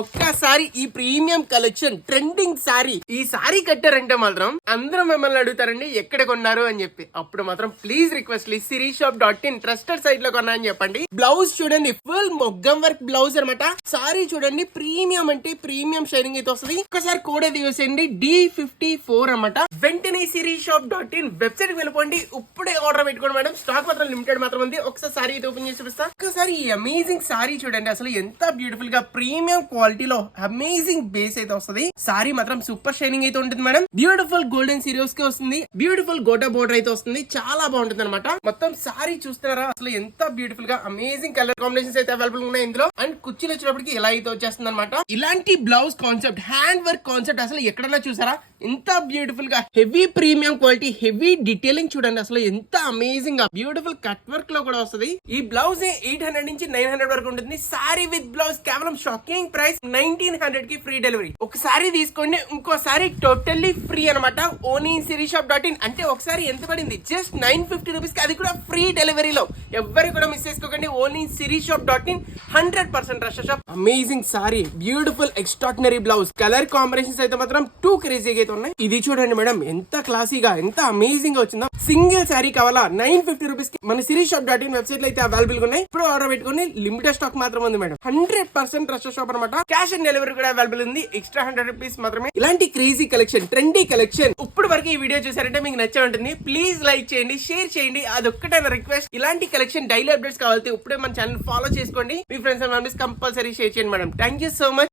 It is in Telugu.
ఒక్కసారి ఈ ప్రీమియం కలెక్షన్ ట్రెండింగ్ సారీ ఈ సారీ కట్టారంటే మాత్రం అందరూ మిమ్మల్ని అడుగుతారండి ఎక్కడ కొన్నారు అని చెప్పి. అప్పుడు మాత్రం please request sirisshop.in trusted site లో కొన్నా అని చెప్పండి. బ్లౌజ్ చూడండి, ఫుల్ మొగ్గం వర్క్ బ్లౌజ్ అనమాట. సారీ చూడండి, ప్రీమియం అంటే ప్రీమియం షైనింగ్ అయితే వస్తుంది. ఒక్కసారి కోడ్ అయితే యూస్ చేయండి, D54 అనమాట. వెంటనే sirisshop.in వెబ్సైట్ కి వెళ్ళిపోండి, ఇప్పుడే ఆర్డర్ పెట్టుకోండి మేడం. స్టాక్ మాత్రం లిమిటెడ్ మాత్రం ఉంది. ఒకసారి సారీ అయితే ఓపెన్ చేసి చూపిస్తా. ఒక్కసారి ఈ అమేజింగ్ సారీ చూడండి, అసలు ఎంత బ్యూటిఫుల్ గా ప్రీమియం క్వాలిటీలో అమేజింగ్ బేస్ అయితే వస్తుంది. సారీ మాత్రం సూపర్ షైనింగ్ అయితే ఉంటుంది మేడం. బ్యూటిఫుల్ గోల్డెన్ సీరియల్స్ కి వస్తుంది. బ్యూటిఫుల్ గోటా బోర్డర్ అయితే వస్తుంది. చాలా బాగుంటుంది అనమాట. మొత్తం సారీ చూస్తున్నారా, అసలు ఎంత బ్యూటిఫుల్ గా అమేజింగ్ కలర్ కాంబినేషన్స్ అయితే అవైలబుల్ ఉన్నాయి ఇందులో. అండ్ కుర్చీలు వచ్చినప్పటికి ఇలా అయితే వచ్చేస్తుంది అనమాట. ఇలాంటి blouse concept, hand work concept అసలు ఎక్కడన్నా చూసారా? ఎంత బ్యూటిఫుల్ గా heavy premium quality, heavy detailing చూడండి, అసలు ఎంత అమేజింగ్ గా బ్యూటిఫుల్ కట్ వర్క్ లో కూడా వస్తుంది. ఈ బ్లౌజ్ 800 నుంచి 900 వరకు ఉంటుంది. సారీ విత్ బ్లౌజ్ కేవలం షాకింగ్ ప్రైస్ 1900 కి ఫ్రీ డెలివరీ. ఒకసారి తీసుకోండి, ఇంకోసారి టోటల్లీ ఫ్రీ అనమాట. Only sirisshop.in. అంటే ఒకసారి ఎంత పడింది? జస్ట్ 950 రూపీస్ కి, అది కూడా ఫ్రీ డెలివరీలో. ఎవరు కూడా మిస్ చేసుకోకండి. Only sirisshop.in 100% rush shop. Amazing sorry, beautiful extraordinary blouse, colour combinations అయితే మాత్రం టూ క్రేజీగా అయితే ఉన్నాయి. ఇది చూడండి మేడం, ఎంత క్లాసీగా, ఎంత అమేజింగ్ గా వచ్చిందో. సింగిల్ సారీ కావాలా 950 రూపీస్ కి మన sirisshop.in వెబ్సైట్ లో అయితే అవైలబుల్ గా ఉన్నాయి. ఇప్పుడు ఆర్డర్ పెట్టుకుని లిమిటెడ్ స్టాక్ మాత్రం ఉంది మేడం. 100% రష్ షాప్ అనమాట. క్యాష్ ఆన్ డెలివరీ కూడా అవైలబుల్ ఉంది. ఎక్స్ట్రా 100 రూపీస్ మాత్రమే. ఇలాంటి క్రేజీ కలెక్షన్, ట్రెండీ కలెక్షన్ ఇప్పుడు వరకు ఈ వీడియో చూసారంటే మీకు నచ్చే ఉంటుంది. ప్లీజ్ లైక్ చేయండి, షేర్ చేయండి, అదొక్కటైనా రిక్వెస్ట్. ఇలాంటి కలెక్షన్ డైలీ అప్డేట్స్ కావాలి ఇప్పుడే మన ఛానల్ ఫాలో చేసుకోండి. మీ friends and families compulsory share చేయండి madam. Thank you so much.